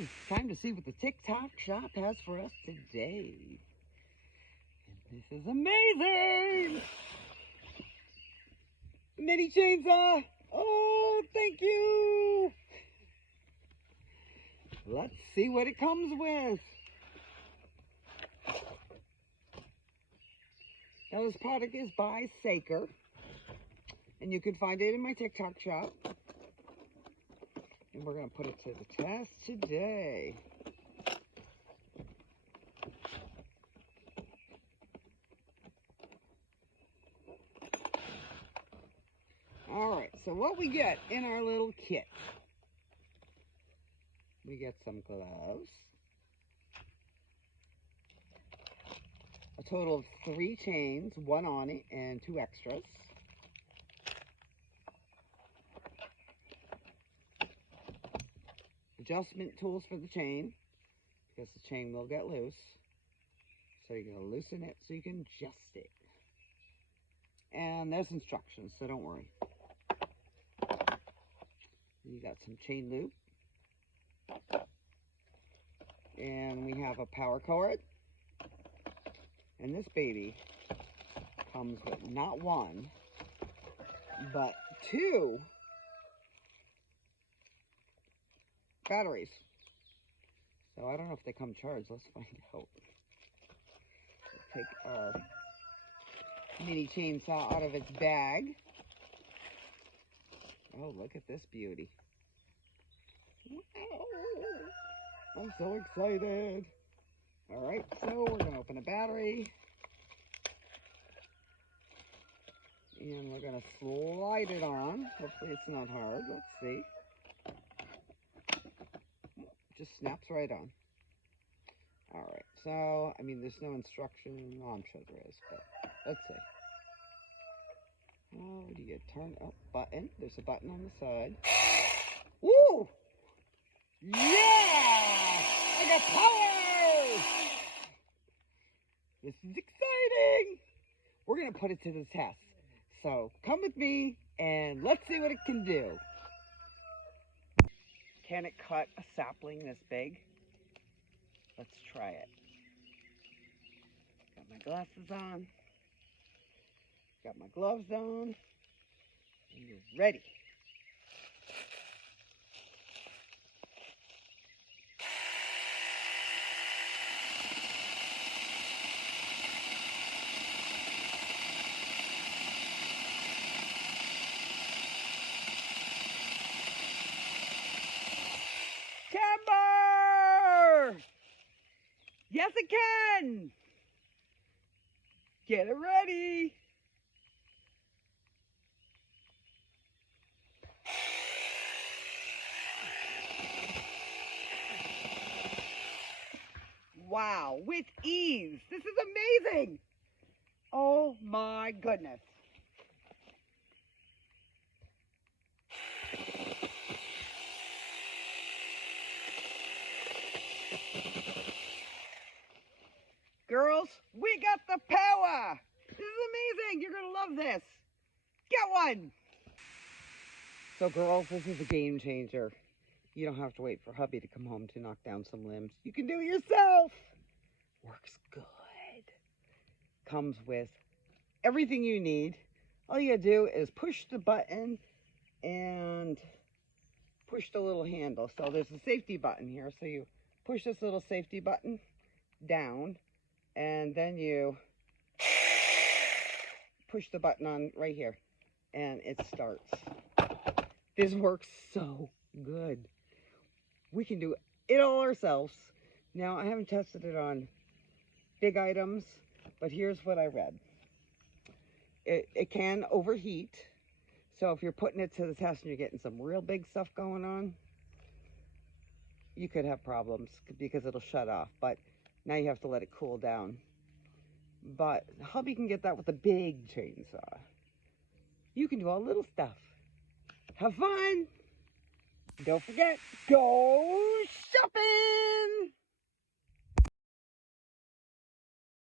Okay, time to see what the TikTok shop has for us today. And this is amazing! Mini chainsaw! Oh, thank you! Let's see what it comes with. Now this product is by Saker, and you can find it in my TikTok shop. And we're going to put it to the test today. Alright, so what we get in our little kit. We get some gloves. A total of 3 chains, 1 on it and 2 extras. Adjustment tools for the chain, because the chain will get loose. So you're going to loosen it so you can adjust it. And there's instructions, so don't worry. You got some chain loop. And we have a power cord. And this baby comes with not 1, but 2 batteries. So I don't know if they come charged. Let's find out. We'll take our mini chainsaw out of its bag. Oh, look at this beauty. Wow. I'm so excited. All right, so we're going to open a battery. And we're going to slide it on. Hopefully it's not hard. Let's see. Just snaps right on. All right, so, I mean, there's no instruction. No, I'm sure there is, but let's see. Oh, do you turn up button? There's a button on the side. Woo! Yeah! I got power! This is exciting! We're going to put it to the test. So come with me and let's see what it can do. Can it cut a sapling this big? Let's try it. Got my glasses on. Got my gloves on. And you're ready. Timber! Yes, it can! Get it ready! Wow, with ease! This is amazing! Oh my goodness! Girls, we got the power! This is amazing! You're gonna love this! Get one! So girls, this is a game changer. You don't have to wait for hubby to come home to knock down some limbs. You can do it yourself! Works good. Comes with everything you need. All you gotta do is push the button and push the little handle. So there's a safety button here. So you push this little safety button down. And then you push the button on right here and it starts. This works so good. We can do it all ourselves. Now, I haven't tested it on big items, but here's what I read. It can overheat. So if you're putting it to the test and you're getting some real big stuff going on, you could have problems because it'll shut off. But now you have to let it cool down. But hubby can get that with a big chainsaw. You can do all little stuff. Have fun. Don't forget, go shopping.